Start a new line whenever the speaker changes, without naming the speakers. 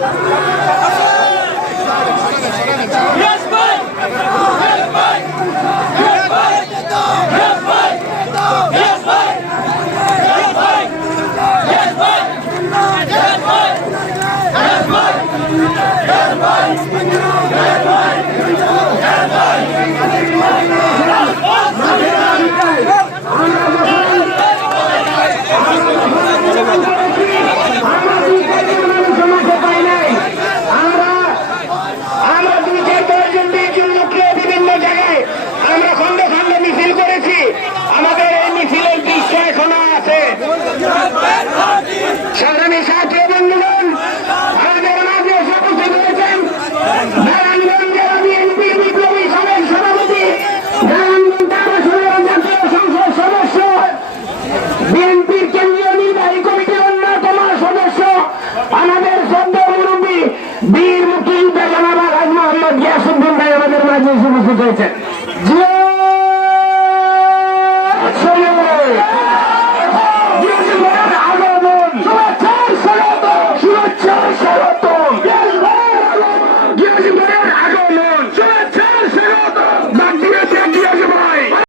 সমাজে বীর মুক্তিযোদ্ধা জনাব আলহাজ মোহাম্মদ গিয়াসুদ্দিন ভাই আমাদের মাঝে এসে উপস্থিত হয়েছেন শুভেচ্ছা স্বাগতম আগমন